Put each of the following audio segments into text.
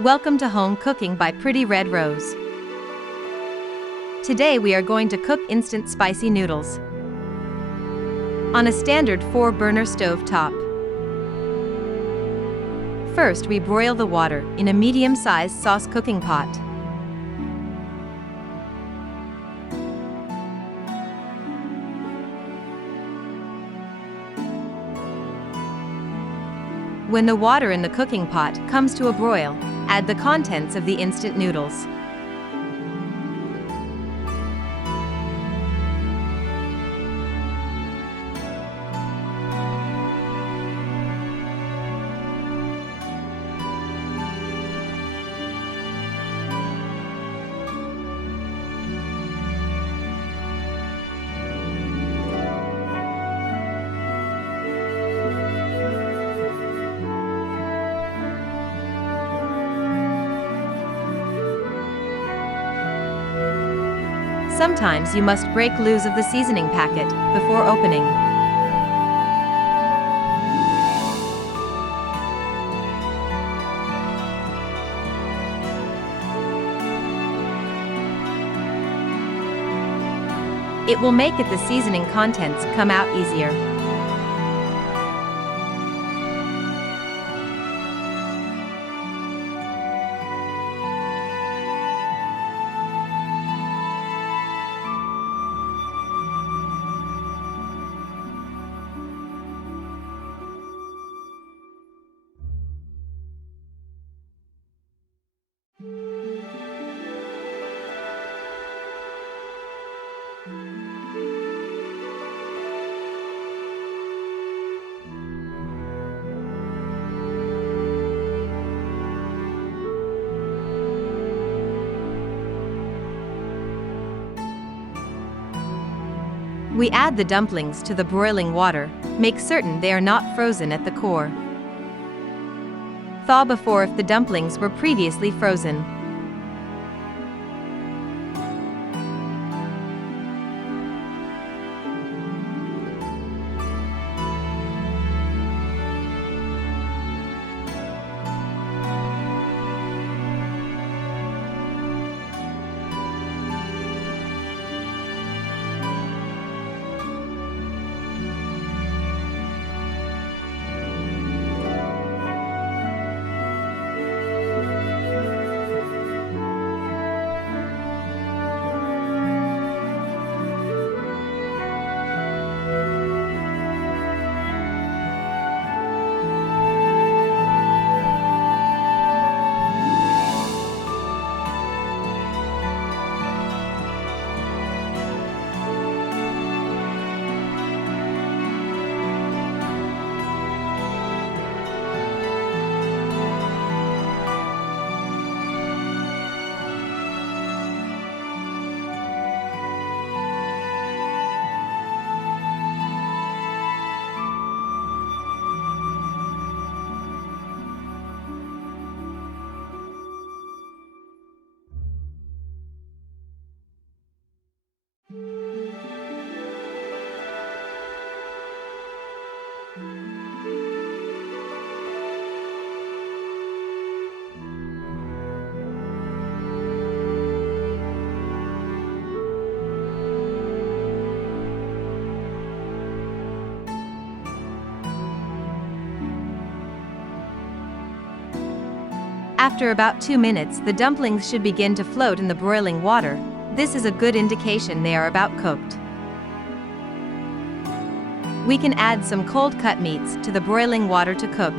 Welcome to Home Cooking by Pretty Red Rose. Today we are going to cook instant spicy noodles on a standard 4-burner stove top. First we broil the water in a medium-sized sauce cooking pot. When the water in the cooking pot comes to a boil, add the contents of the instant noodles. Sometimes you must break loose of the seasoning packet before opening. It will make the seasoning contents come out easier. We add the dumplings to the boiling water. Make certain they are not frozen at the core. Thaw before if the dumplings were previously frozen. After about 2 minutes, the dumplings should begin to float in the boiling water. This is a good indication they are about cooked. We can add some cold cut meats to the boiling water to cook.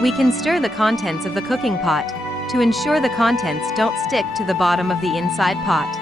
We can stir the contents of the cooking pot to ensure the contents don't stick to the bottom of the inside pot.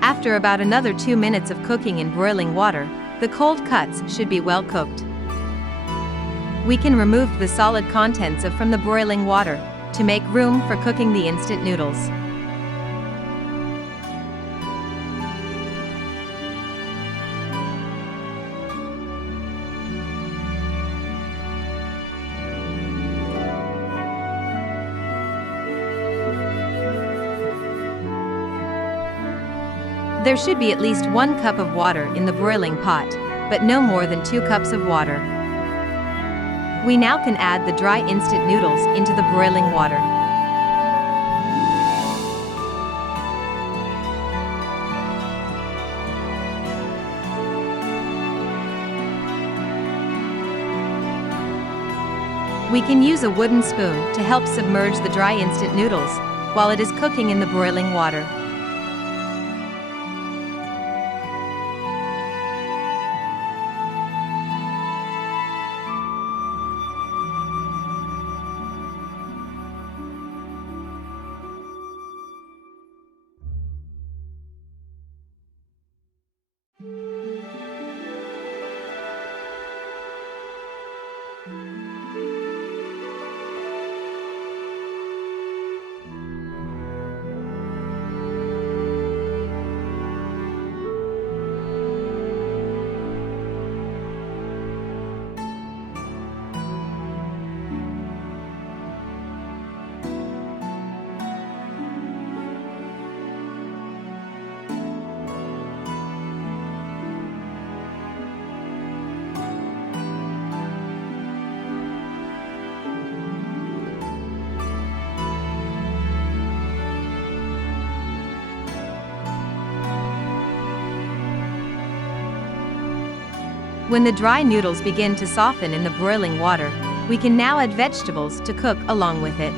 After about another 2 minutes of cooking in boiling water, the cold cuts should be well cooked. We can remove the solid contents from the boiling water to make room for cooking the instant noodles. There should be at least 1 cup of water in the boiling pot, but no more than 2 cups of water. We now can add the dry instant noodles into the boiling water. We can use a wooden spoon to help submerge the dry instant noodles while it is cooking in the boiling water. When the dry noodles begin to soften in the boiling water, we can now add vegetables to cook along with it.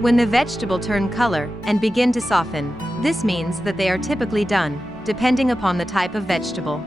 When the vegetable turn color and begin to soften, this means that they are typically done, depending upon the type of vegetable.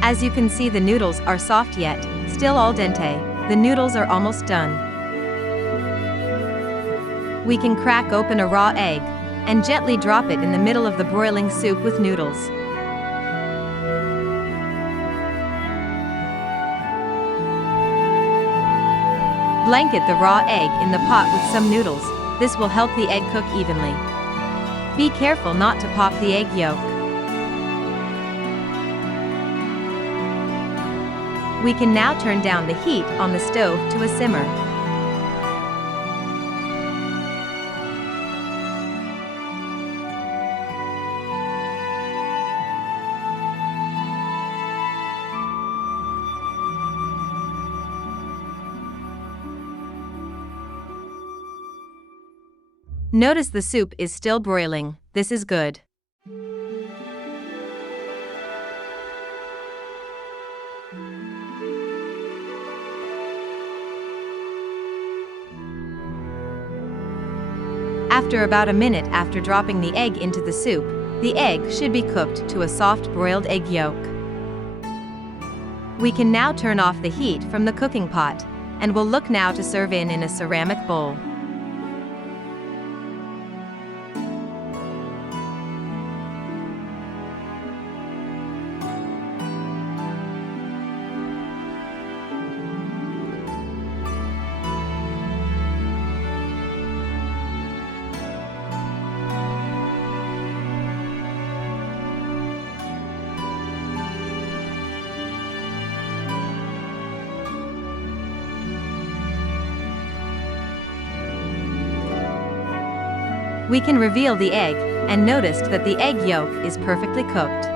As you can see, the noodles are soft yet still al dente. The noodles are almost done. We can crack open a raw egg and gently drop it in the middle of the broiling soup with noodles. Blanket the raw egg in the pot with some noodles. This will help the egg cook evenly. Be careful not to pop the egg yolk. We can now turn down the heat on the stove to a simmer. Notice the soup is still boiling. This is good. After about a minute after dropping the egg into the soup, the egg should be cooked to a soft broiled egg yolk. We can now turn off the heat from the cooking pot, and we'll look now to serve in a ceramic bowl. We can reveal the egg, and noticed that the egg yolk is perfectly cooked.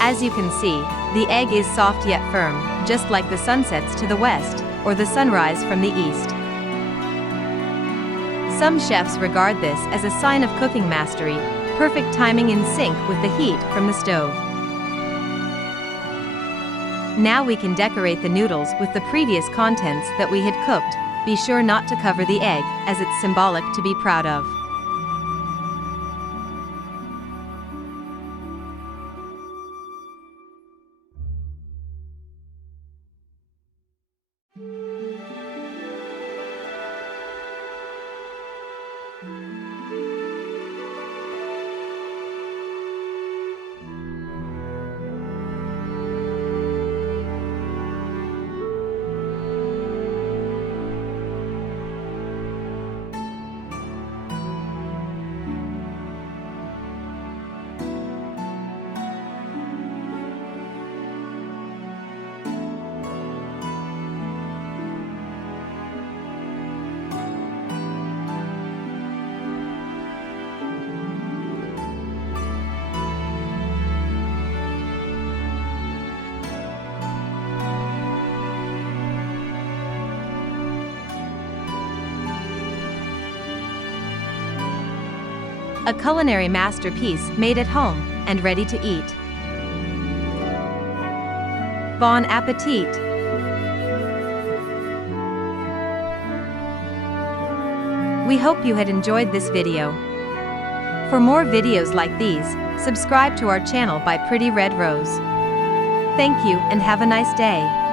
As you can see, the egg is soft yet firm, just like the sunsets to the west, or the sunrise from the east. Some chefs regard this as a sign of cooking mastery, perfect timing in sync with the heat from the stove. Now we can decorate the noodles with the previous contents that we had cooked. Be sure not to cover the egg, as it's symbolic to be proud of. A culinary masterpiece made at home and ready to eat. Bon appetit! We hope you had enjoyed this video. For more videos like these, subscribe to our channel by Pretty Red Rose. Thank you and have a nice day.